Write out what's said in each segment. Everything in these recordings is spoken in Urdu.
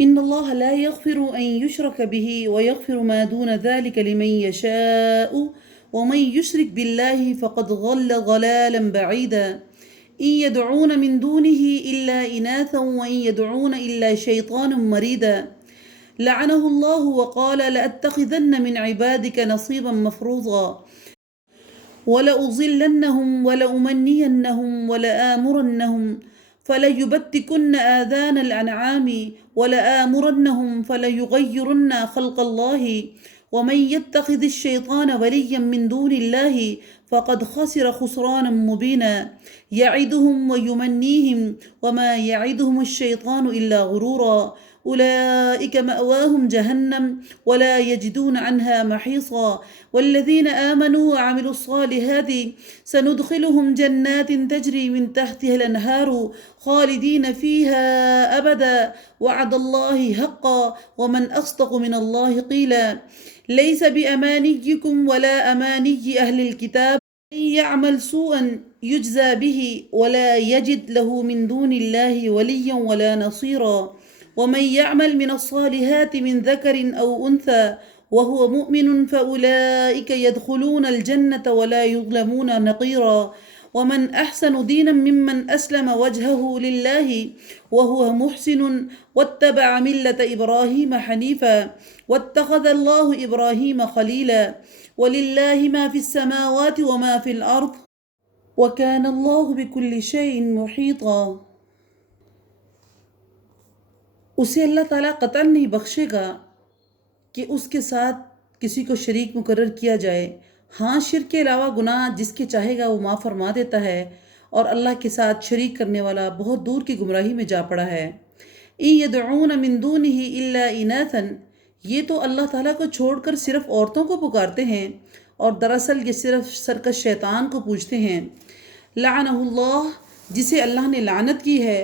إن الله لا يغفر أن يشرك به ويغفر ما دون ذلك لمن يشاء ومن يشرك بالله فقد ضل ضلالا بعيدا إن يدعون من دونه إلا إناثا وإن يدعون إلا شيطانا مريدا لعنه الله وقال لأتخذن من عبادك نصيبا مفروضا ولأضلنهم ولأمنينهم ولآمرنهم فليبتكن آذان الأنعام ولآمرنهم فليغيرن خلق الله ومن يتخذ الشيطان وليا من دون الله فقد خسر خسرانا مبينا يعدهم ويمنيهم وما يعدهم الشيطان إلا غرورا أولئك مأواهم جهنم ولا يجدون عنها محيصا والذين آمنوا وعملوا الصالحات سندخلهم جنات تجري من تحتها الأنهار خالدين فيها أبدا وعد الله حقا ومن أصدق من الله قيلا ليس بأمانيكم ولا أماني أهل الكتاب من يعمل سوءا يجزى به ولا يجد له من دون الله وليا ولا نصيرا ومن يعمل من الصالحات من ذكر أو أنثى وهو مؤمن فأولئك يدخلون الجنة ولا يظلمون نقيرا ومن أحسن دينا ممن أسلم وجهه لله وهو محسن واتبع ملة إبراهيم حنيفا واتخذ الله إبراهيم خليلا ولله ما في السماوات وما في الأرض وكان الله بكل شيء محيطا اسے اللہ تعالیٰ قطعاً نہیں بخشے گا کہ اس کے ساتھ کسی کو شریک مقرر کیا جائے۔ ہاں، شرک کے علاوہ گناہ جس کے چاہے گا وہ معاف فرما دیتا ہے، اور اللہ کے ساتھ شریک کرنے والا بہت دور کی گمراہی میں جا پڑا ہے۔ إِن يَدْعُونَ مِن دُونِهِ إِلَّا إِنَاثًا، یہ تو اللہ تعالیٰ کو چھوڑ کر صرف عورتوں کو پکارتے ہیں، اور دراصل یہ صرف سرکش شیطان کو پوجتے ہیں۔ لعنہ اللہ، جسے اللہ نے لعنت کی ہے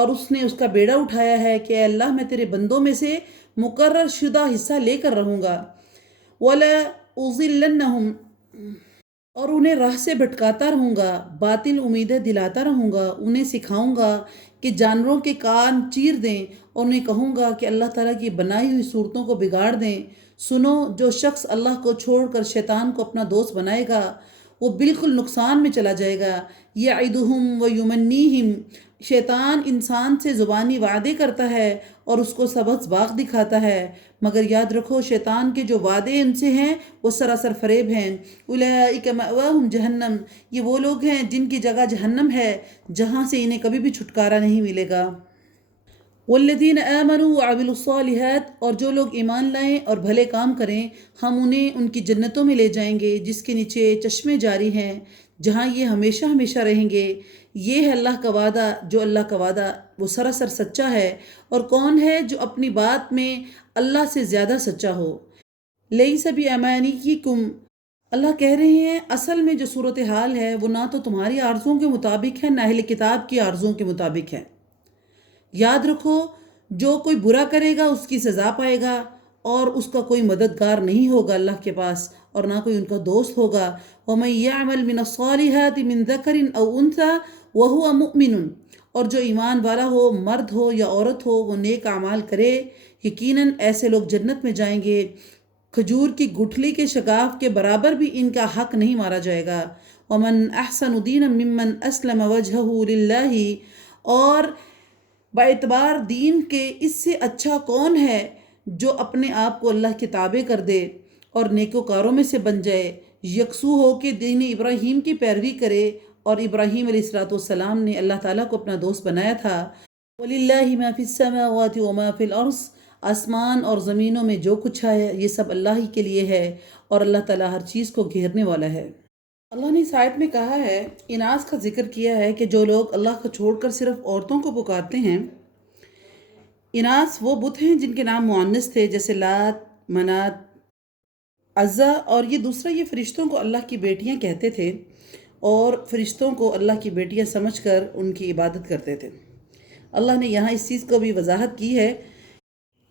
اور اس نے اس کا بیڑا اٹھایا ہے کہ اے اللہ میں تیرے بندوں میں سے مقرر شدہ حصہ لے کر رہوں گا۔ وَلَأُضِلَّنَّهُمْ، اور انہیں راہ سے بھٹکاتا رہوں گا، باطل امیدیں دلاتا رہوں گا، انہیں سکھاؤں گا کہ جانوروں کے کان چیر دیں، اور انہیں کہوں گا کہ اللہ تعالیٰ کی بنائی ہوئی صورتوں کو بگاڑ دیں۔ سنو، جو شخص اللہ کو چھوڑ کر شیطان کو اپنا دوست بنائے گا وہ بالکل نقصان میں چلا جائے گا۔ یعدہم ویمنیہم، شیطان انسان سے زبانی وعدے کرتا ہے اور اس کو سبز باغ دکھاتا ہے، مگر یاد رکھو شیطان کے جو وعدے ان سے ہیں وہ سراسر فریب ہیں۔ اولئک مأواہم جہنم، یہ وہ لوگ ہیں جن کی جگہ جہنم ہے، جہاں سے انہیں کبھی بھی چھٹکارا نہیں ملے گا۔ والذین آمنوا وعملوا الصالحات، اور جو لوگ ایمان لائیں اور بھلے کام کریں ہم انہیں ان کی جنتوں میں لے جائیں گے جس کے نیچے چشمے جاری ہیں، جہاں یہ ہمیشہ ہمیشہ رہیں گے۔ یہ ہے اللہ کا وعدہ، جو اللہ کا وعدہ وہ سراسر سچا ہے، اور کون ہے جو اپنی بات میں اللہ سے زیادہ سچا ہو۔ لیس بِأَمَانِيِّكُمْ، اللہ کہہ رہے ہیں اصل میں جو صورتحال ہے وہ نہ تو تمہاری آرزوؤں کے مطابق ہے نہ اہل کتاب کی آرزوؤں کے مطابق ہے۔ یاد رکھو جو کوئی برا کرے گا اس کی سزا پائے گا، اور اس کا کوئی مددگار نہیں ہوگا اللہ کے پاس، اور نہ کوئی ان کا دوست ہوگا۔ وَمَن يَعْمَلْ مِنَ الصَّالِحَاتِ مِن ذَكَرٍ أَوْ أُنثَىٰ وَهُوَ مُؤْمِنٌ، اور جو ایمان والا ہو، مرد ہو یا عورت ہو، وہ نیک اعمال کرے، یقیناً ایسے لوگ جنت میں جائیں گے۔ کھجور کی گٹھلی کے شگاف کے برابر بھی ان کا حق نہیں مارا جائے گا۔ وَمَنْ أَحْسَنُ دِينًا مِمَّنْ أَسْلَمَ وَجْهَهُ لِلَّهِ، اور باعتبار دین کے اس سے اچھا کون ہے جو اپنے آپ کو اللہ کے تابع کر دے اور نیکوکاروں میں سے بن جائے، یکسو ہو کے دین ابراہیم کی پیروی کرے، اور ابراہیم علیہ السلام نے اللہ تعالیٰ کو اپنا دوست بنایا تھا۔ وَلِلَّهِ مَا فِي السَّمَاوَاتِ وَمَا فِي الْأَرْضِ، آسمان اور زمینوں میں جو کچھ ہے یہ سب اللہ ہی کے لیے ہے، اور اللہ تعالیٰ ہر چیز کو گھیرنے والا ہے۔ اللہ نے اس آیت میں کہا ہے، اناث کا ذکر کیا ہے کہ جو لوگ اللہ کو چھوڑ کر صرف عورتوں کو پکارتے ہیں۔ اناث وہ بت ہیں جن کے نام مؤنث تھے، جیسے لات، منات، عزا، اور یہ دوسرا یہ فرشتوں کو اللہ کی بیٹیاں کہتے تھے، اور فرشتوں کو اللہ کی بیٹیاں سمجھ کر ان کی عبادت کرتے تھے۔ اللہ نے یہاں اس چیز کو بھی وضاحت کی ہے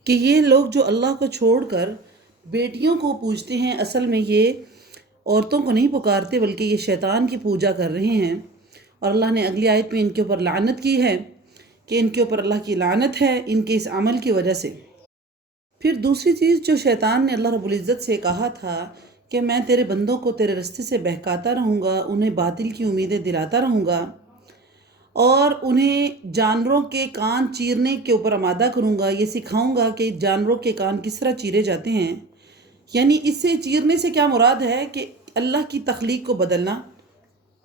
کہ یہ لوگ جو اللہ کو چھوڑ کر بیٹیوں کو پوجتے ہیں، اصل میں یہ عورتوں کو نہیں پکارتے بلکہ یہ شیطان کی پوجا کر رہے ہیں، اور اللہ نے اگلی آیت میں ان کے اوپر لعنت کی ہے کہ ان کے اوپر اللہ کی لعنت ہے ان کے اس عمل کی وجہ سے۔ پھر دوسری چیز جو شیطان نے اللہ رب العزت سے کہا تھا کہ میں تیرے بندوں کو تیرے رستے سے بہکاتا رہوں گا، انہیں باطل کی امیدیں دلاتا رہوں گا اور انہیں جانوروں کے کان چیرنے کے اوپر آمادہ کروں گا، یہ سکھاؤں گا کہ جانوروں کے کان کس طرح چیرے جاتے ہیں۔ یعنی اس سے چیرنے سے کیا مراد ہے کہ اللہ کی تخلیق کو بدلنا،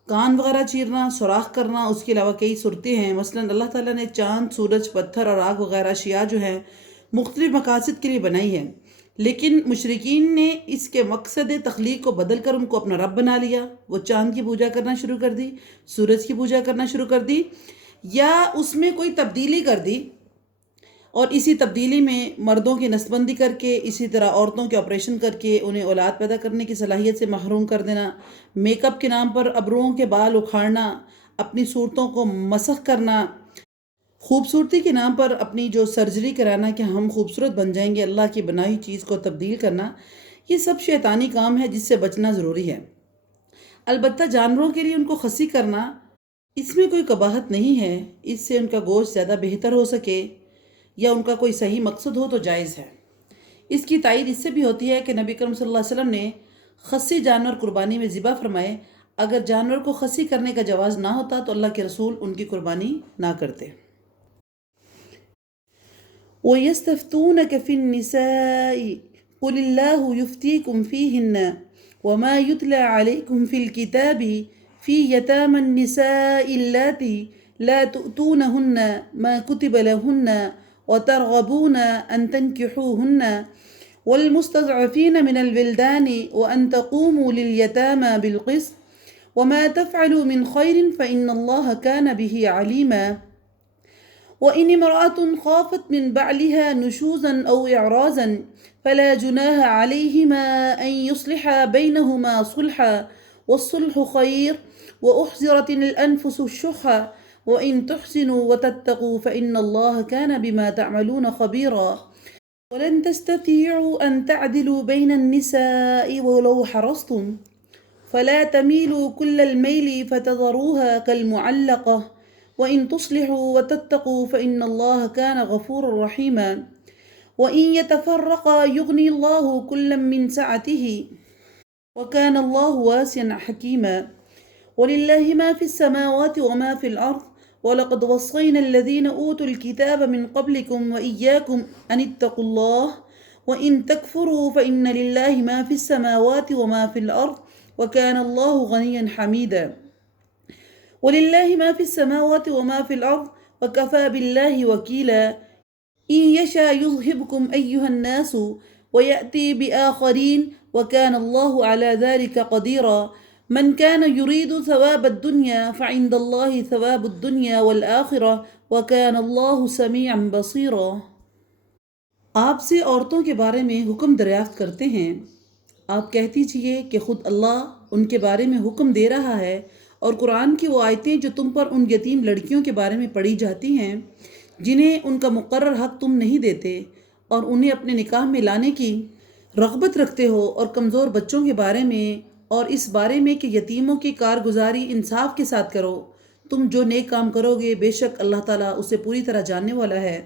کان وغیرہ چیرنا، سوراخ کرنا، اس کے علاوہ کئی صورتیں ہیں۔ مثلا اللہ تعالیٰ نے چاند، سورج، پتھر اور آگ وغیرہ اشیاء جو ہیں مختلف مقاصد کے لیے بنائی ہے، لیکن مشرکین نے اس کے مقصد تخلیق کو بدل کر ان کو اپنا رب بنا لیا۔ وہ چاند کی پوجا کرنا شروع کر دی، سورج کی پوجا کرنا شروع کر دی، یا اس میں کوئی تبدیلی کر دی، اور اسی تبدیلی میں مردوں کی نسل بندی کر کے، اسی طرح عورتوں کے آپریشن کر کے انہیں اولاد پیدا کرنے کی صلاحیت سے محروم کر دینا، میک اپ کے نام پر ابروؤں کے بال اکھاڑنا، اپنی صورتوں کو مسخ کرنا، خوبصورتی کے نام پر اپنی جو سرجری کرانا کہ ہم خوبصورت بن جائیں گے، اللہ کی بنائی چیز کو تبدیل کرنا، یہ سب شیطانی کام ہے جس سے بچنا ضروری ہے۔ البتہ جانوروں کے لیے ان کو خصی کرنا، اس میں کوئی قباحت نہیں ہے، اس سے ان کا گوشت زیادہ بہتر ہو سکے یا ان کا کوئی صحیح مقصد ہو تو جائز ہے۔ اس کی تائید اس سے بھی ہوتی ہے کہ نبی کرم صلی اللہ علیہ وسلم نے خصی جانور قربانی میں ذبح فرمائے، اگر جانور کو خصی کرنے کا جواز نہ ہوتا تو اللہ کے رسول ان کی قربانی نہ کرتے۔ وَيَسْتَفْتُونَكَ فِي النِّسَاءِ قُلِ اللَّهُ يُفْتِيكُمْ فِيهِنَّ وَمَا يُتْلَى عَلَيْكُمْ فِي الْكِتَابِ فِي يَتَامَى النِّسَاءِ اللَّاتِي لَا تُؤْتُونَهُنَّ مَا كُتِبَ لَهُنَّ وَتَرْغَبُونَ أَن تَنكِحُوهُنَّ وَالْمُسْتَضْعَفِينَ مِنَ الْوِلْدَانِ وَأَن تَقُومُوا لِلْيَتَامَى بِالْقِسْطِ وَمَا تَفْعَلُوا مِنْ خَيْرٍ فَإِنَّ اللَّهَ كَانَ بِهِ عَلِيمًا وَإِنِ امْرَأَةٌ خَافَتْ مِنْ بَعْلِهَا نُشُوزًا أَوْ إِعْرَاضًا فَلَا جُنَاحَ عَلَيْهِمَا أَن يُصْلِحَا بَيْنَهُمَا صُلْحًا وَالصُّلْحُ خَيْرٌ وَأُحْضِرَتِ الْأَنْفُسُ الشُّحَّ وَإِن تُحْسِنُوا وَتَتَّقُوا فَإِنَّ اللَّهَ كَانَ بِمَا تَعْمَلُونَ خَبِيرًا وَلَن تَسْتَطِيعُوا أَن تَعْدِلُوا بَيْنَ النِّسَاءِ وَلَوْ حَرَصْتُمْ فَلَا تَمِيلُوا كُلَّ الْمَيْلِ فَتَذَرُوهَا كَالْمُعَلَّقَةِ وَإِن تُصْلِحُوا وَتَتَّقُوا فَإِنَّ اللَّهَ كَانَ غَفُورًا رَحِيمًا وَإِن يَتَفَرَّقَا يُغْنِ اللَّهُ كُلًّا مِّن سَعَتِهِ وَكَانَ اللَّهُ وَاسِعًا حَكِيمًا وَلِلَّهِ مَا فِي السَّمَاوَاتِ وَمَا فِي الْأَرْضِ وَلَقَدْ وَصَّيْنَا الَّذِينَ أُوتُوا الْكِتَابَ مِن قَبْلِكُمْ وَإِيَّاكُمْ أَنِ اتَّقُوا اللَّهَ وَإِن تَكْفُرُوا فَإِنَّ لِلَّهِ مَا فِي السَّمَاوَاتِ وَمَا فِي الْأَرْضِ وَكَانَ اللَّهُ غَنِيًّا حَمِيدًا وَلِلَّهِ مَا فِي السَّمَاوَاتِ وَمَا فِي الْأَرْضِ وَكَفَى بِاللَّهِ وَكِيلًا إِن يَشَأْ يُذْهِبْكُمْ أَيُّهَا النَّاسُ وَيَأْتِي بِآخَرِينَ وَكَانَ اللَّهُ عَلَى ذَلِكَ قَدِيرًا مَنْ كَانَ يُرِيدُ ثَوَابَ الدُّنْيَا فَعِندَ اللَّهِ ثَوَابُ الدُّنْيَا وَالْآخِرَةِ وَكَانَ اللَّهُ سَمِيعًا بَصِيرًا۔ آپ سے عورتوں کے بارے میں حکم دریافت کرتے ہیں، آپ کہہ دیجئے کہ خود اللہ ان کے بارے میں حکم دے رہا ہے، اور قرآن کی وہ آیتیں جو تم پر ان یتیم لڑکیوں کے بارے میں پڑھی جاتی ہیں جنہیں ان کا مقرر حق تم نہیں دیتے اور انہیں اپنے نکاح میں لانے کی رغبت رکھتے ہو، اور کمزور بچوں کے بارے میں، اور اس بارے میں کہ یتیموں کی کارگزاری انصاف کے ساتھ کرو، تم جو نیک کام کرو گے بے شک اللہ تعالیٰ اسے پوری طرح جاننے والا ہے۔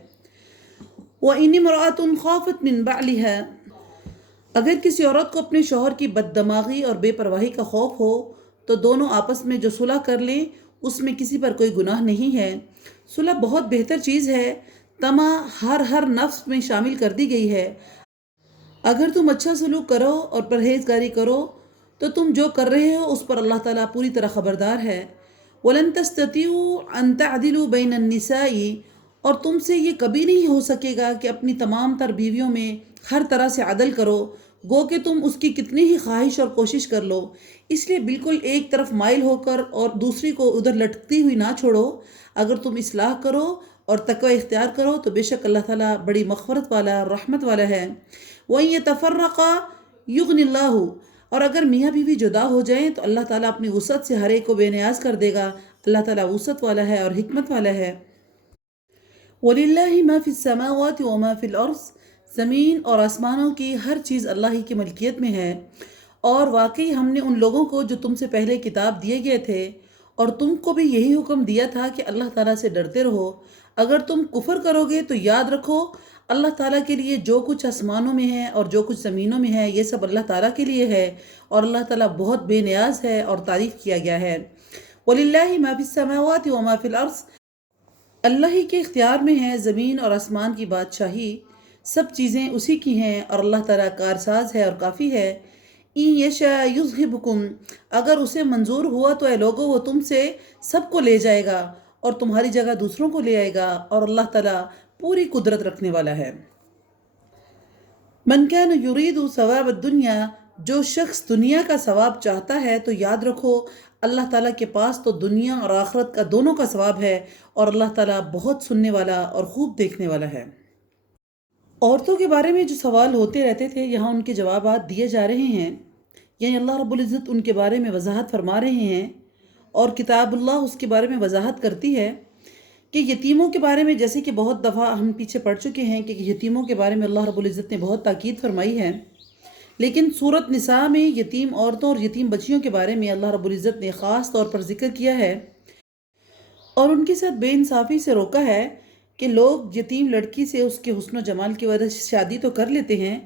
وَإِنِ امْرَأَةٌ خَافَتْ مِنْ بَعْلِهَا اگر کسی عورت کو اپنے شوہر کی بد دماغی اور بے پرواہی کا خوف ہو تو دونوں آپس میں جو صلح کر لیں اس میں کسی پر کوئی گناہ نہیں ہے۔ صلح بہت بہتر چیز ہے، طمع ہر نفس میں شامل کر دی گئی ہے۔ اگر تم اچھا سلوک کرو اور پرہیزگاری کرو تو تم جو کر رہے ہو اس پر اللہ تعالیٰ پوری طرح خبردار ہے۔ وَلَن تَسْتَطِيعُوا أَن تَعْدِلُوا بَيْنَ النِّسَاءِ اور تم سے یہ کبھی نہیں ہو سکے گا کہ اپنی تمام تر بیویوں میں ہر طرح سے عدل کرو، گو کہ تم اس کی کتنی ہی خواہش اور کوشش کر لو، اس لیے بالکل ایک طرف مائل ہو کر اور دوسری کو ادھر لٹکتی ہوئی نہ چھوڑو۔ اگر تم اصلاح کرو اور تقوی اختیار کرو تو بے شک اللہ تعالیٰ بڑی مغفرت والا اور رحمت والا ہے۔ وَإِن يَتَفَرَّقَا يُغْنِ اللَّهُ اور اگر میاں بیوی جدا ہو جائیں تو اللہ تعالیٰ اپنی وسعت سے ہر ایک کو بے نیاز کر دے گا، اللہ تعالیٰ وسعت والا ہے اور حکمت والا ہے۔ وَلِلَّهِ مَا فِي السَّمَاوَاتِ وَمَا فِي الْأَرْضِ زمین اور آسمانوں کی ہر چیز اللہ ہی کی ملکیت میں ہے، اور واقعی ہم نے ان لوگوں کو جو تم سے پہلے کتاب دیے گئے تھے اور تم کو بھی یہی حکم دیا تھا کہ اللہ تعالیٰ سے ڈرتے رہو، اگر تم کفر کرو گے تو یاد رکھو اللہ تعالیٰ کے لیے جو کچھ آسمانوں میں ہے اور جو کچھ زمینوں میں ہے یہ سب اللہ تعالیٰ کے لیے ہے، اور اللہ تعالیٰ بہت بے نیاز ہے اور تعریف کیا گیا ہے۔ وَلِلَّهِ مَا فِي السَّمَاوَاتِ وَمَا فِي الْأَرْضِ، اللہ ہی کے اختیار میں ہے زمین اور آسمان کی بادشاہی، سب چیزیں اسی کی ہیں، اور اللہ تعالیٰ کارساز ہے اور کافی ہے۔ اِن یشاء یذھبکم، اگر اسے منظور ہوا تو اے لوگو وہ تم سے سب کو لے جائے گا اور تمہاری جگہ دوسروں کو لے آئے گا، اور اللہ تعالیٰ پوری قدرت رکھنے والا ہے۔ من کان یرید ثواب الدنیا، جو شخص دنیا کا ثواب چاہتا ہے تو یاد رکھو اللہ تعالیٰ کے پاس تو دنیا اور آخرت کا دونوں کا ثواب ہے، اور اللہ تعالیٰ بہت سننے والا اور خوب دیکھنے والا ہے۔ عورتوں کے بارے میں جو سوال ہوتے رہتے تھے یہاں ان کے جوابات دیے جا رہے ہیں، یعنی اللہ رب العزت ان کے بارے میں وضاحت فرما رہے ہیں، اور کتاب اللہ اس کے بارے میں وضاحت کرتی ہے کہ یتیموں کے بارے میں، جیسے کہ بہت دفعہ ہم پیچھے پڑھ چکے ہیں کہ یتیموں کے بارے میں اللہ رب العزت نے بہت تاکید فرمائی ہے، لیکن سورۃ نساء میں یتیم عورتوں اور یتیم بچیوں کے بارے میں اللہ رب العزت نے خاص طور پر ذکر کیا ہے اور ان کے ساتھ بے انصافی سے روکا ہے کہ لوگ یتیم لڑکی سے اس کے حسن و جمال کی وجہ سے شادی تو کر لیتے ہیں،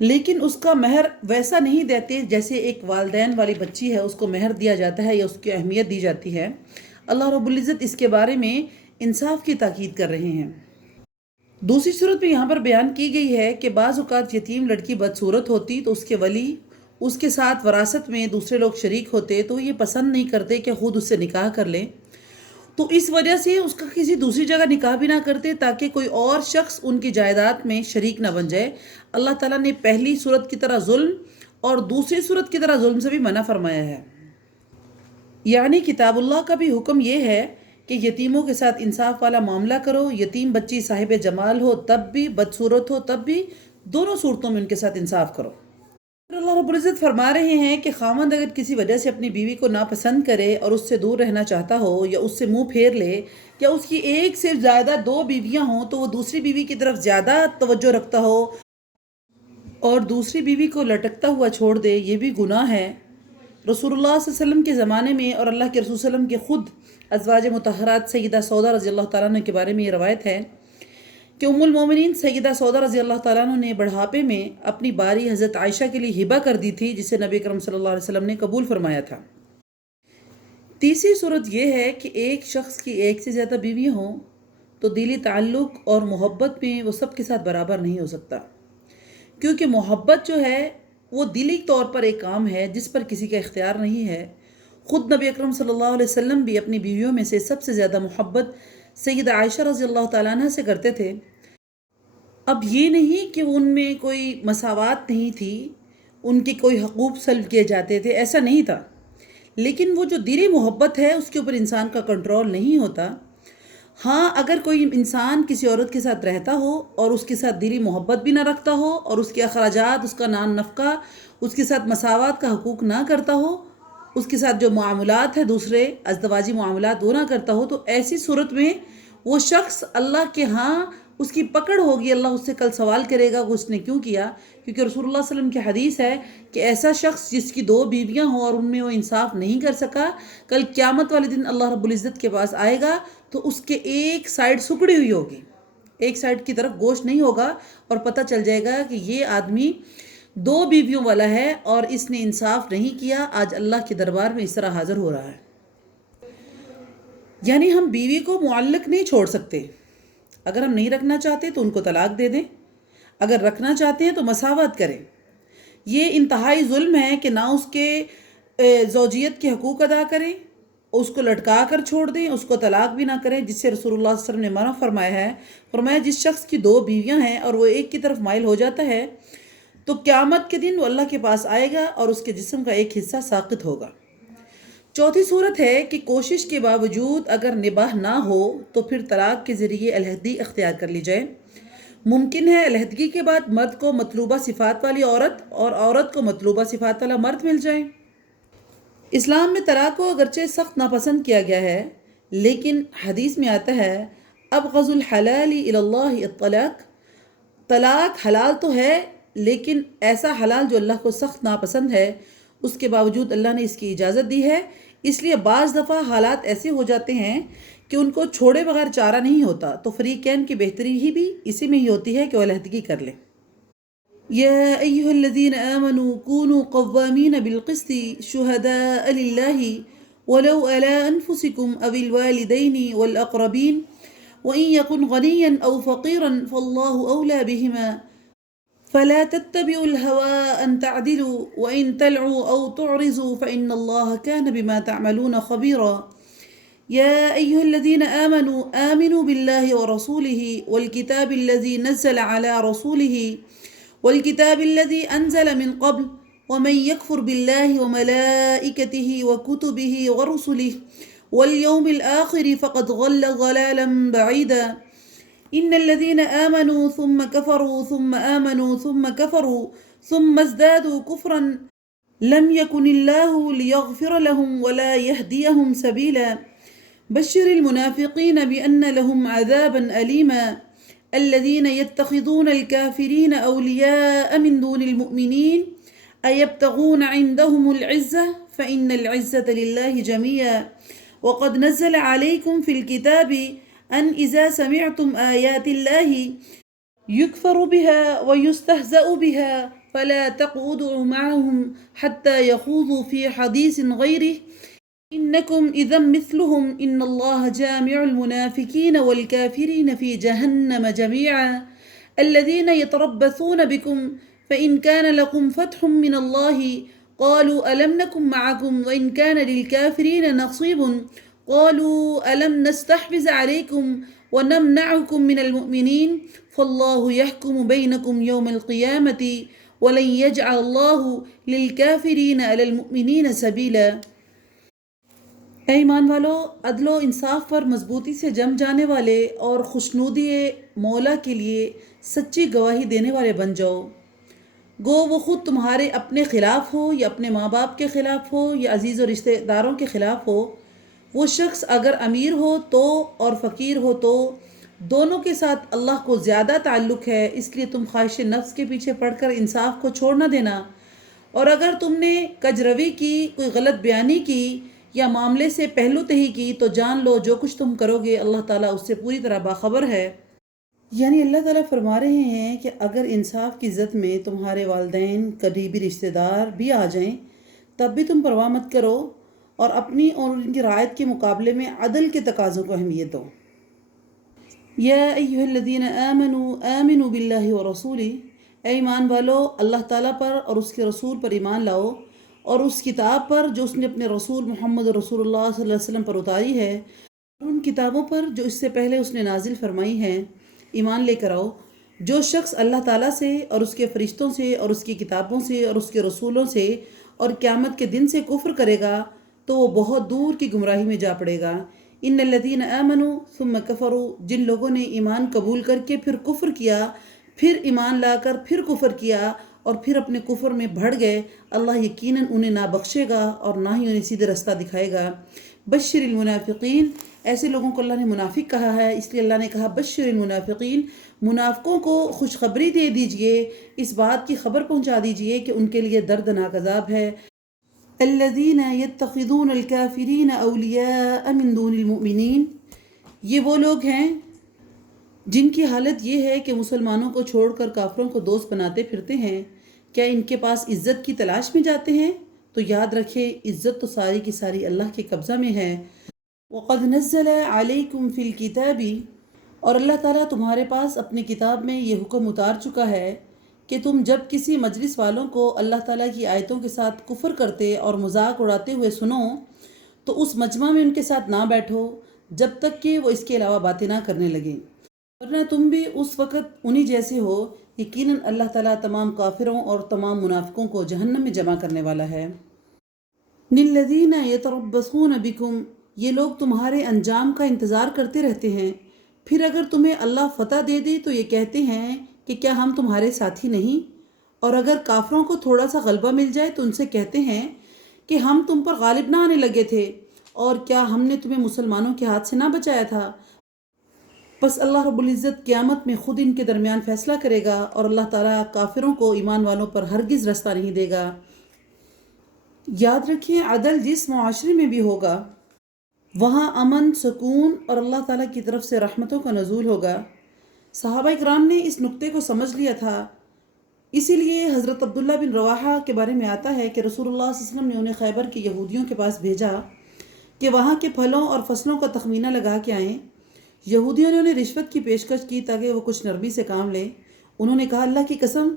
لیکن اس کا مہر ویسا نہیں دیتے جیسے ایک والدین والی بچی ہے اس کو مہر دیا جاتا ہے یا اس کی اہمیت دی جاتی ہے۔ اللہ رب العزت اس کے بارے میں انصاف کی تاکید کر رہے ہیں۔ دوسری صورت میں یہاں پر بیان کی گئی ہے کہ بعض اوقات یتیم لڑکی بدصورت ہوتی تو اس کے ولی اس کے ساتھ وراثت میں دوسرے لوگ شریک ہوتے تو یہ پسند نہیں کرتے کہ خود اس سے نکاح کر لیں، تو اس وجہ سے اس کا کسی دوسری جگہ نکاح بھی نہ کرتے تاکہ کوئی اور شخص ان کی جائیداد میں شریک نہ بن جائے۔ اللہ تعالیٰ نے پہلی صورت کی طرح ظلم اور دوسری صورت کی طرح ظلم سے بھی منع فرمایا ہے، یعنی کتاب اللہ کا بھی حکم یہ ہے کہ یتیموں کے ساتھ انصاف والا معاملہ کرو، یتیم بچی صاحب جمال ہو تب بھی، بدصورت ہو تب بھی، دونوں صورتوں میں ان کے ساتھ انصاف کرو۔ اللہ رب العزت فرما رہے ہیں کہ خاوند اگر کسی وجہ سے اپنی بیوی کو ناپسند کرے اور اس سے دور رہنا چاہتا ہو یا اس سے منہ پھیر لے، یا اس کی ایک سے زیادہ دو بیویاں ہوں تو وہ دوسری بیوی کی طرف زیادہ توجہ رکھتا ہو اور دوسری بیوی کو لٹکتا ہوا چھوڑ دے، یہ بھی گناہ ہے۔ رسول اللہ صلی اللہ علیہ وسلم کے زمانے میں اور اللہ کے رسول صلی اللہ علیہ وسلم کے خود ازواج مطہرات سیدہ سودا رضی اللہ تعالیٰ عنہ کے بارے میں یہ روایت ہے کہ ام المومنین سیدہ سودا رضی اللہ تعالیٰ عنہ نے بڑھاپے میں اپنی باری حضرت عائشہ کے لیے ہبہ کر دی تھی، جسے نبی کرم صلی اللہ علیہ وسلم نے قبول فرمایا تھا۔ تیسری صورت یہ ہے کہ ایک شخص کی ایک سے زیادہ بیویاں ہوں تو دلی تعلق اور محبت میں وہ سب کے ساتھ برابر نہیں ہو سکتا، کیونکہ محبت جو ہے وہ دلی طور پر ایک کام ہے جس پر کسی کا اختیار نہیں ہے۔ خود نبی اکرم صلی اللہ علیہ وسلم بھی اپنی بیویوں میں سے سب سے زیادہ محبت سیدہ عائشہ رضی اللہ تعالیٰ عنہ سے کرتے تھے۔ اب یہ نہیں کہ ان میں کوئی مساوات نہیں تھی، ان کے کوئی حقوق سلب کیے جاتے تھے، ایسا نہیں تھا، لیکن وہ جو دلی محبت ہے اس کے اوپر انسان کا کنٹرول نہیں ہوتا۔ ہاں، اگر کوئی انسان کسی عورت کے ساتھ رہتا ہو اور اس کے ساتھ دلی محبت بھی نہ رکھتا ہو اور اس کے اخراجات، اس کا نان نفقہ، اس کے ساتھ مساوات کا حقوق نہ کرتا ہو، اس کے ساتھ جو معاملات ہیں دوسرے ازدواجی معاملات وہ نہ کرتا ہو، تو ایسی صورت میں وہ شخص اللہ کے ہاں اس کی پکڑ ہوگی، اللہ اس سے کل سوال کرے گا کہ اس نے کیوں کیا، کیونکہ رسول اللہ صلی اللہ علیہ وسلم کی حدیث ہے کہ ایسا شخص جس کی دو بیویاں ہوں اور ان میں وہ انصاف نہیں کر سکا، کل قیامت والے دن اللہ رب العزت کے پاس آئے گا تو اس کے ایک سائڈ سکڑی ہوئی ہوگی، ایک سائڈ کی طرف گوشت نہیں ہوگا، اور پتہ چل جائے گا کہ یہ آدمی دو بیویوں والا ہے اور اس نے انصاف نہیں کیا، آج اللہ کے دربار میں اس طرح حاضر ہو رہا ہے۔ یعنی ہم بیوی کو معلق نہیں چھوڑ سکتے، اگر ہم نہیں رکھنا چاہتے تو ان کو طلاق دے دیں، اگر رکھنا چاہتے ہیں تو مساوات کریں۔ یہ انتہائی ظلم ہے کہ نہ اس کے زوجیت کے حقوق ادا کریں، اس کو لٹکا کر چھوڑ دیں، اس کو طلاق بھی نہ کریں، جس سے رسول اللہ صلی اللہ علیہ وسلم نے منع فرمایا ہے۔ فرمایا جس شخص کی دو بیویاں ہیں اور وہ ایک کی طرف مائل ہو جاتا ہے تو قیامت کے دن وہ اللہ کے پاس آئے گا اور اس کے جسم کا ایک حصہ ساقط ہوگا۔ چوتھی صورت ہے کہ کوشش کے باوجود اگر نباہ نہ ہو تو پھر طلاق کے ذریعے علیحدگی اختیار کر لی جائے۔ ممکن ہے علیحدگی کے بعد مرد کو مطلوبہ صفات والی عورت اور عورت کو مطلوبہ صفات والا مرد مل جائے۔ اسلام میں طلاق کو اگرچہ سخت ناپسند کیا گیا ہے، لیکن حدیث میں آتا ہے ابغض الحلال الی اللہ الطلاق، طلاق حلال تو ہے لیکن ایسا حلال جو اللہ کو سخت ناپسند ہے، اس کے باوجود اللہ نے اس کی اجازت دی ہے۔ اس لیے بعض دفعہ حالات ایسے ہو جاتے ہیں کہ ان کو چھوڑے بغیر چارہ نہیں ہوتا، تو فریقین کی بہتری ہی بھی اسی میں ہی ہوتی ہے کہ وہ علیحدگی کر لیں۔ یا ایہا الذین آمنوا کونوا قوامین بالقسط شہداء للہ ولو علی انفسکم او الوالدین والاقربین وإن يكن غنيا أو فقيرا فالله أولى بهما فلا تتبعوا الهوى أن تعدلوا وإن تلعوا أو تعرضوا فإن الله كان بما تعملون خبيرا يا أيها الذين آمنوا بالله ورسوله والكتاب الذي نزل على رسوله والكتاب الذي أنزل من قبل ومن يكفر بالله وملائكته وكتبه ورسله واليوم الآخر فقد ضل ضلالا بعيدا إن الذين آمنوا ثم كفروا ثم آمنوا ثم كفروا ثم ازدادوا كفرا لم يكن الله ليغفر لهم ولا يهديهم سبيلا بشر المنافقين بأن لهم عذابا أليما الذين يتخذون الكافرين أولياء من دون المؤمنين أيبتغون عندهم العزة فإن العزة لله جميعا وقد نزل عليكم في الكتاب أن إذا سمعتم آيات الله يكفر بها ويستهزأ بها فلا تقعدوا معهم حتى يخوضوا في حديث غيره إنكم إذا مثلهم إن الله جامع المنافقين والكافرين في جهنم جميعا الذين يتربصون بكم فإن كان لكم فتح من الله قالوا ألم نكن معكم وإن كان للكافرين نصيب قالوا ألم نستحوذ عليكم ونمنعكم من المؤمنين فالله يحكم بينكم يوم القيامة ولن يجعل الله للكافرين على المؤمنين سبيلا۔ اے ایمان والو، عدل و انصاف پر مضبوطی سے جم جانے والے اور خوشنودی مولا کے لیے سچی گواہی دینے والے بن جاؤ، گو وہ خود تمہارے اپنے خلاف ہو یا اپنے ماں باپ کے خلاف ہو یا عزیز و رشتہ داروں کے خلاف ہو۔ وہ شخص اگر امیر ہو تو اور فقیر ہو تو دونوں کے ساتھ اللہ کو زیادہ تعلق ہے، اس لیے تم خواہش نفس کے پیچھے پڑ کر انصاف کو چھوڑ نہ دینا، اور اگر تم نے کجروی کی، کوئی غلط بیانی کی یا معاملے سے پہلو تہی کی تو جان لو جو کچھ تم کرو گے اللہ تعالیٰ اس سے پوری طرح باخبر ہے۔ یعنی اللہ تعالیٰ فرما رہے ہیں کہ اگر انصاف کی عزت میں تمہارے والدین، قریبی رشتہ دار بھی آ جائیں تب بھی تم پرواہ مت کرو، اور اپنی اور ان کی رعایت کے مقابلے میں عدل کے تقاضوں کو اہمیت دو۔ یا ایہا الذین آمنوا باللہ ورسولہ، اے ایمان والو، اللہ تعالیٰ پر اور اس کے رسول پر ایمان لاؤ، اور اس کتاب پر جو اس نے اپنے رسول محمد رسول اللہ صلی اللہ علیہ وسلم پر اتاری ہے، اور ان کتابوں پر جو اس سے پہلے اس نے نازل فرمائی ہیں ایمان لے کر آؤ۔ جو شخص اللہ تعالیٰ سے اور اس کے فرشتوں سے اور اس کی کتابوں سے اور اس کے رسولوں سے اور قیامت کے دن سے کفر کرے گا تو وہ بہت دور کی گمراہی میں جا پڑے گا۔ ان الذین آمنوا ثم کفروا، جن لوگوں نے ایمان قبول کر کے پھر کفر کیا، پھر ایمان لا کر پھر کفر کیا اور پھر اپنے کفر میں بڑھ گئے، اللہ یقیناً انہیں نہ بخشے گا اور نہ ہی انہیں سیدھے رستہ دکھائے گا۔ بشر المنافقین، ایسے لوگوں کو اللہ نے منافق کہا ہے، اس لیے اللہ نے کہا بشر المنافقین، منافقوں کو خوشخبری دے دیجئے، اس بات کی خبر پہنچا دیجئے کہ ان کے لیے دردناک عذاب ہے۔ الذین یتخذون الکافرین اولیاء من دون المؤمنین، یہ وہ لوگ ہیں جن کی حالت یہ ہے کہ مسلمانوں کو چھوڑ کر کافروں کو دوست بناتے پھرتے ہیں۔ کیا ان کے پاس عزت کی تلاش میں جاتے ہیں؟ تو یاد رکھیں عزت تو ساری کی ساری اللہ کے قبضہ میں ہے۔ وَقَدْ نَزَّلَ عَلَيْكُمْ فِي الْكِتَابِ، اور اللہ تعالیٰ تمہارے پاس اپنی کتاب میں یہ حکم اتار چکا ہے کہ تم جب کسی مجلس والوں کو اللہ تعالیٰ کی آیتوں کے ساتھ کفر کرتے اور مذاق اڑاتے ہوئے سنو تو اس مجمع میں ان کے ساتھ نہ بیٹھو جب تک کہ وہ اس کے علاوہ باتیں نہ کرنے لگیں، ورنہ تم بھی اس وقت انہی جیسے ہو۔ یقیناً اللہ تعالیٰ تمام کافروں اور تمام منافقوں کو جہنم میں جمع کرنے والا ہے۔ الذین یتربصون بکم، یہ لوگ تمہارے انجام کا انتظار کرتے رہتے ہیں، پھر اگر تمہیں اللہ فتح دے دے تو یہ کہتے ہیں کہ کیا ہم تمہارے ساتھی نہیں، اور اگر کافروں کو تھوڑا سا غلبہ مل جائے تو ان سے کہتے ہیں کہ ہم تم پر غالب نہ آنے لگے تھے، اور کیا ہم نے تمہیں مسلمانوں کے ہاتھ سے نہ بچایا تھا۔ بس اللہ رب العزت قیامت میں خود ان کے درمیان فیصلہ کرے گا، اور اللہ تعالیٰ کافروں کو ایمان والوں پر ہرگز رستہ نہیں دے گا۔ یاد رکھیں عدل جس معاشرے میں بھی ہوگا وہاں امن، سکون اور اللہ تعالیٰ کی طرف سے رحمتوں کا نزول ہوگا۔ صحابہ کرام نے اس نقطے کو سمجھ لیا تھا، اسی لیے حضرت عبداللہ بن رواحہ کے بارے میں آتا ہے کہ رسول اللہ صلی اللہ علیہ وسلم نے انہیں خیبر کے یہودیوں کے پاس بھیجا کہ وہاں کے پھلوں اور فصلوں کا تخمینہ لگا کے آئیں۔ یہودیوں نے انہیں رشوت کی پیشکش کی تاکہ وہ کچھ نرمی سے کام لیں۔ انہوں نے کہا، اللہ کی قسم،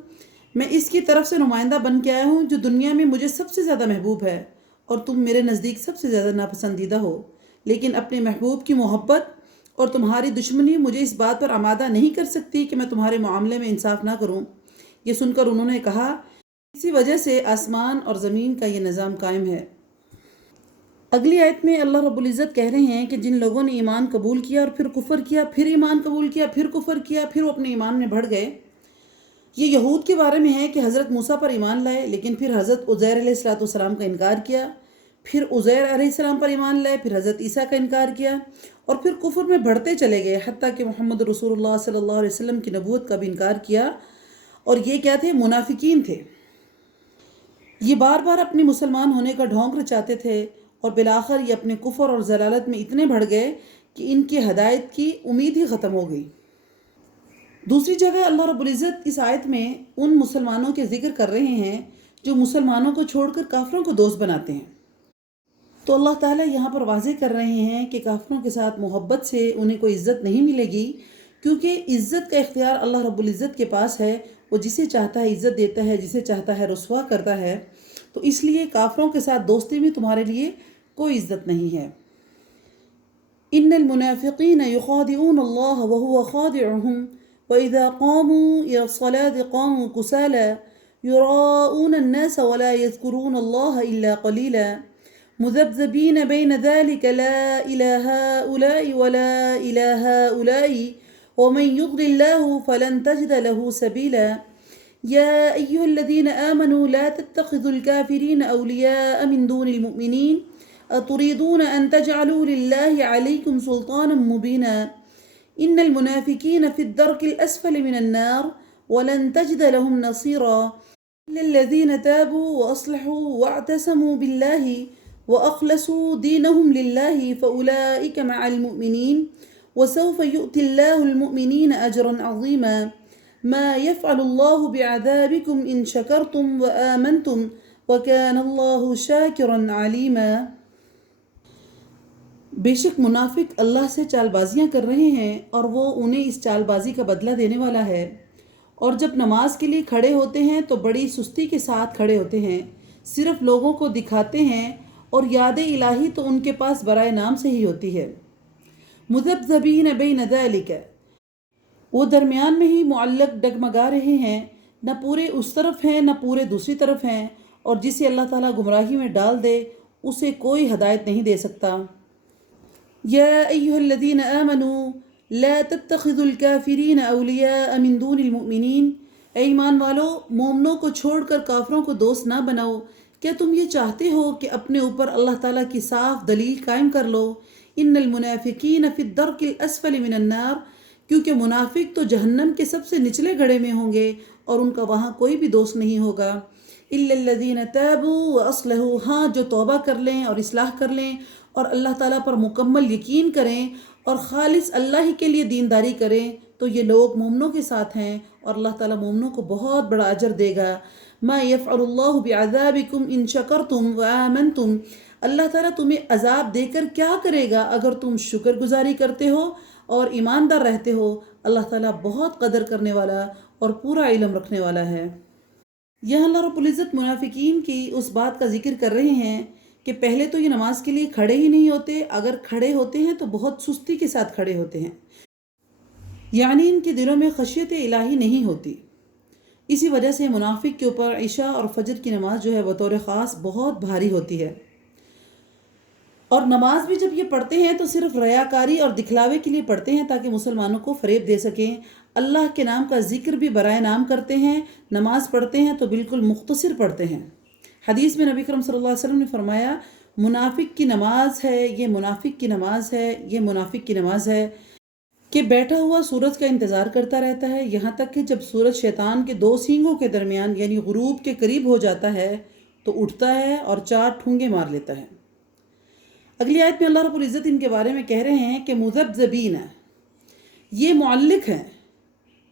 میں اس کی طرف سے نمائندہ بن کے آیا ہوں جو دنیا میں مجھے سب سے زیادہ محبوب ہے، اور تم میرے نزدیک سب سے زیادہ ناپسندیدہ ہو، لیکن اپنے محبوب کی محبت اور تمہاری دشمنی مجھے اس بات پر آمادہ نہیں کر سکتی کہ میں تمہارے معاملے میں انصاف نہ کروں۔ یہ سن کر انہوں نے کہا، اسی وجہ سے آسمان اور زمین کا یہ نظام قائم ہے۔ اگلی آیت میں اللہ رب العزت کہہ رہے ہیں کہ جن لوگوں نے ایمان قبول کیا اور پھر کفر کیا، پھر ایمان قبول کیا، پھر کفر کیا، پھر وہ اپنے ایمان میں بڑھ گئے، یہ یہود کے بارے میں ہے کہ حضرت موسیٰ پر ایمان لائے لیکن پھر حضرت عزیر علیہ السلام کا انکار کیا، پھر عزیر علیہ السلام پر ایمان لائے، پھر حضرت عیسیٰ کا انکار کیا، اور پھر کفر میں بڑھتے چلے گئے حتیٰ کہ محمد رسول اللہ صلی اللہ علیہ وسلم کی نبوت کا بھی انکار کیا۔ اور یہ کیا تھے؟ منافقین تھے۔ یہ بار بار اپنے مسلمان ہونے کا ڈھونگ رچاتے تھے، اور بالآخر یہ اپنے کفر اور ضلالت میں اتنے بڑھ گئے کہ ان کی ہدایت کی امید ہی ختم ہو گئی۔ دوسری جگہ اللہ رب العزت اس آیت میں ان مسلمانوں کے ذکر کر رہے ہیں جو مسلمانوں کو چھوڑ کر کافروں کو دوست بناتے ہیں۔ تو اللہ تعالیٰ یہاں پر واضح کر رہے ہیں کہ کافروں کے ساتھ محبت سے انہیں کوئی عزت نہیں ملے گی، کیونکہ عزت کا اختیار اللہ رب العزت کے پاس ہے۔ وہ جسے چاہتا ہے عزت دیتا ہے، جسے چاہتا ہے رسوا کرتا ہے۔ تو اس لیے کافروں کے ساتھ دوستی میں تمہارے لیے کوئی عزت نہیں ہے۔ ان المنافقین یخادعون اللہ وهو خادعهم وإذا قاموا إلى الصلاة قاموا كسالى يراءون الناس ولا يذكرون الله إلا قليلا مذبذبين بين ذلك لا إلى هؤلاء ولا إلى هؤلاء ومن يضلل الله فلن تجد له سبيلا يا أيها الذين آمنوا لا تتخذوا الكافرين أولياء من دون المؤمنين أتريدون أن تجعلوا لله عليكم سلطانا مبينا إن المنافقين في الدرك الأسفل من النار ولن تجد لهم نصيرا إلا الذين تابوا وأصلحوا واعتصموا بالله وأخلصوا دينهم لله فأولئك مع المؤمنين وسوف يؤتي الله المؤمنين أجرا عظيما ما يفعل الله بعذابكم إن شكرتم وآمنتم وكان الله شاكرا عليما۔ بے شک منافق اللہ سے چال بازیاں کر رہے ہیں اور وہ انہیں اس چال بازی کا بدلہ دینے والا ہے، اور جب نماز کے لیے کھڑے ہوتے ہیں تو بڑی سستی کے ساتھ کھڑے ہوتے ہیں، صرف لوگوں کو دکھاتے ہیں، اور یاد الہی تو ان کے پاس برائے نام سے ہی ہوتی ہے۔ مذبذبین بین ذلک، وہ درمیان میں ہی معلق ڈگمگا رہے ہیں، نہ پورے اس طرف ہیں نہ پورے دوسری طرف ہیں، اور جسے اللہ تعالیٰ گمراہی میں ڈال دے اسے کوئی ہدایت نہیں دے سکتا۔ یا ایہا الذین آمنوا لا تتخذوا الکافرین اولیاء من دون المؤمنین، اے ایمان والو، مومنوں کو چھوڑ کر کافروں کو دوست نہ بناؤ۔ کیا تم یہ چاہتے ہو کہ اپنے اوپر اللہ تعالیٰ کی صاف دلیل قائم کر لو؟ ان المنافقین فی الدرک الاسفل من النار، کیونکہ منافق تو جہنم کے سب سے نچلے گڑھے میں ہوں گے اور ان کا وہاں کوئی بھی دوست نہیں ہوگا۔ الا الذین تابوا واصلحوا، ہاں جو توبہ کر لیں اور اصلاح کر لیں اور اللہ تعالیٰ پر مکمل یقین کریں اور خالص اللہ ہی کے لیے دینداری کریں، تو یہ لوگ مومنوں کے ساتھ ہیں اور اللہ تعالیٰ مومنوں کو بہت بڑا اجر دے گا۔ ما يفعل اللہ بعذابکم ان شکرتم وآمنتم، اللہ تعالیٰ تمہیں عذاب دے کر کیا کرے گا اگر تم شکر گزاری کرتے ہو اور ایماندار رہتے ہو۔ اللہ تعالیٰ بہت قدر کرنے والا اور پورا علم رکھنے والا ہے۔ یہاں اللہ رب العزت منافقین کی اس بات کا ذکر کر رہے ہیں کہ پہلے تو یہ نماز کے لیے کھڑے ہی نہیں ہوتے، اگر کھڑے ہوتے ہیں تو بہت سستی کے ساتھ کھڑے ہوتے ہیں، یعنی ان کے دلوں میں خشیت الہی نہیں ہوتی۔ اسی وجہ سے منافق کے اوپر عشاء اور فجر کی نماز جو ہے بطور خاص بہت بھاری ہوتی ہے، اور نماز بھی جب یہ پڑھتے ہیں تو صرف ریاکاری اور دکھلاوے کے لیے پڑھتے ہیں تاکہ مسلمانوں کو فریب دے سکیں۔ اللہ کے نام کا ذکر بھی برائے نام کرتے ہیں، نماز پڑھتے ہیں تو بالکل مختصر پڑھتے ہیں۔ حدیث میں نبی کرم صلی اللہ علیہ وسلم نے فرمایا، منافق کی نماز ہے، یہ منافق کی نماز ہے، یہ منافق کی نماز ہے، کہ بیٹھا ہوا سورج کا انتظار کرتا رہتا ہے یہاں تک کہ جب سورج شیطان کے دو سینگوں کے درمیان یعنی غروب کے قریب ہو جاتا ہے تو اٹھتا ہے اور 4 ٹھونگے مار لیتا ہے۔ اگلی آیت میں اللہ رب العزت ان کے بارے میں کہہ رہے ہیں کہ مذبذبین، یہ معلق ہیں،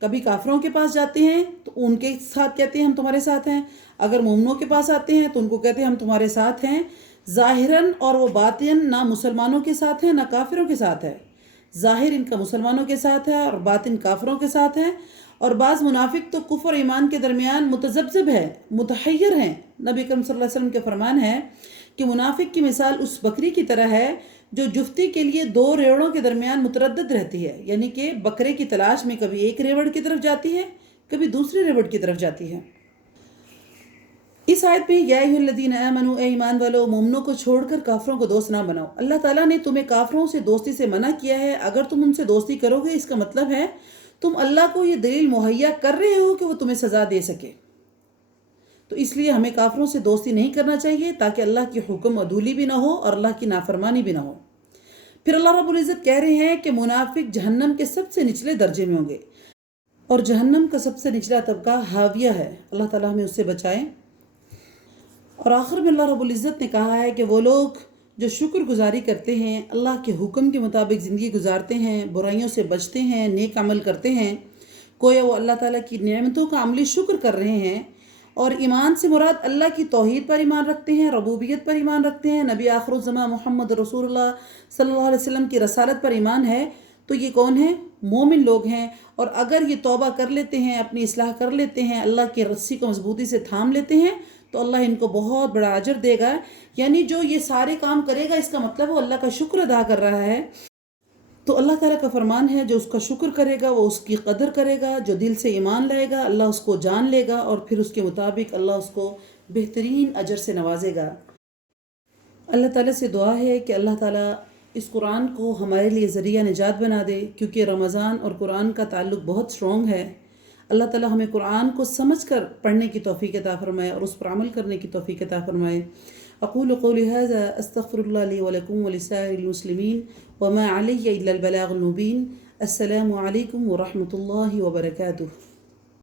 کبھی کافروں کے پاس جاتے ہیں تو ان کے ساتھ کہتے ہیں ہم تمہارے ساتھ ہیں، اگر مومنوں کے پاس آتے ہیں تو ان کو کہتے ہیں ہم تمہارے ساتھ ہیں، ظاہراً اور وہ باطن نہ مسلمانوں کے ساتھ ہیں نہ کافروں کے ساتھ ہے، ظاہر ان کا مسلمانوں کے ساتھ ہے اور باطن کافروں کے ساتھ ہے۔ اور بعض منافق تو کفر ایمان کے درمیان متذبذب ہے، متحیر ہیں۔ نبی کریم صلی اللہ علیہ وسلم کے فرمان ہے کہ منافق کی مثال اس بکری کی طرح ہے جو جفتی کے لیے دو ریوڑوں کے درمیان متردد رہتی ہے، یعنی کہ بکرے کی تلاش میں کبھی ایک ریوڑ کی طرف جاتی ہے کبھی دوسرے ریوڑ کی طرف جاتی ہے۔ اس آیت میں یا ایھا الذین آمنوا، اے ایمان والو، مومنوں کو چھوڑ کر کافروں کو دوست نہ بناؤ۔ اللہ تعالیٰ نے تمہیں کافروں سے دوستی سے منع کیا ہے۔ اگر تم ان سے دوستی کرو گے اس کا مطلب ہے تم اللہ کو یہ دلیل مہیا کر رہے ہو کہ وہ تمہیں سزا دے سکے۔ تو اس لیے ہمیں کافروں سے دوستی نہیں کرنا چاہیے تاکہ اللہ کی حکم عدولی بھی نہ ہو اور اللہ کی نافرمانی بھی نہ ہو۔ پھر اللہ رب العزت کہہ رہے ہیں کہ منافق جہنم کے سب سے نچلے درجے میں ہوں گے، اور جہنم کا سب سے نچلا طبقہ حاویہ ہے، اللہ تعالیٰ ہمیں اس سے بچائیں۔ اور آخر میں اللہ رب العزت نے کہا ہے کہ وہ لوگ جو شکر گزاری کرتے ہیں، اللہ کے حکم کے مطابق زندگی گزارتے ہیں، برائیوں سے بچتے ہیں، نیک عمل کرتے ہیں، گویا وہ اللہ تعالیٰ کی نعمتوں کا عملی شکر کر رہے ہیں۔ اور ایمان سے مراد اللہ کی توحید پر ایمان رکھتے ہیں، ربوبیت پر ایمان رکھتے ہیں، نبی آخر الزمان محمد رسول اللہ صلی اللہ علیہ وسلم کی رسالت پر ایمان ہے، تو یہ کون ہیں؟ مومن لوگ ہیں۔ اور اگر یہ توبہ کر لیتے ہیں، اپنی اصلاح کر لیتے ہیں، اللہ کی رسی کو مضبوطی سے تھام لیتے ہیں تو اللہ ان کو بہت بڑا اجر دے گا۔ یعنی جو یہ سارے کام کرے گا اس کا مطلب وہ اللہ کا شکر ادا کر رہا ہے۔ تو اللہ تعالیٰ کا فرمان ہے جو اس کا شکر کرے گا وہ اس کی قدر کرے گا، جو دل سے ایمان لائے گا اللہ اس کو جان لے گا اور پھر اس کے مطابق اللہ اس کو بہترین اجر سے نوازے گا۔ اللہ تعالیٰ سے دعا ہے کہ اللہ تعالیٰ اس قرآن کو ہمارے لیے ذریعہ نجات بنا دے، کیونکہ رمضان اور قرآن کا تعلق بہت اسٹرانگ ہے۔ اللہ تعالیٰ ہمیں قرآن کو سمجھ کر پڑھنے کی توفیق عطا فرمائے اور اس پر عمل کرنے کی توفیق عطا فرمائے۔ اقول قولی ھذا استغفر اللہ لی ولکم ولسائر المسلمین وما علی الا البلاغ المبین۔ السلام علیکم ورحمۃ اللہ وبرکاتہ۔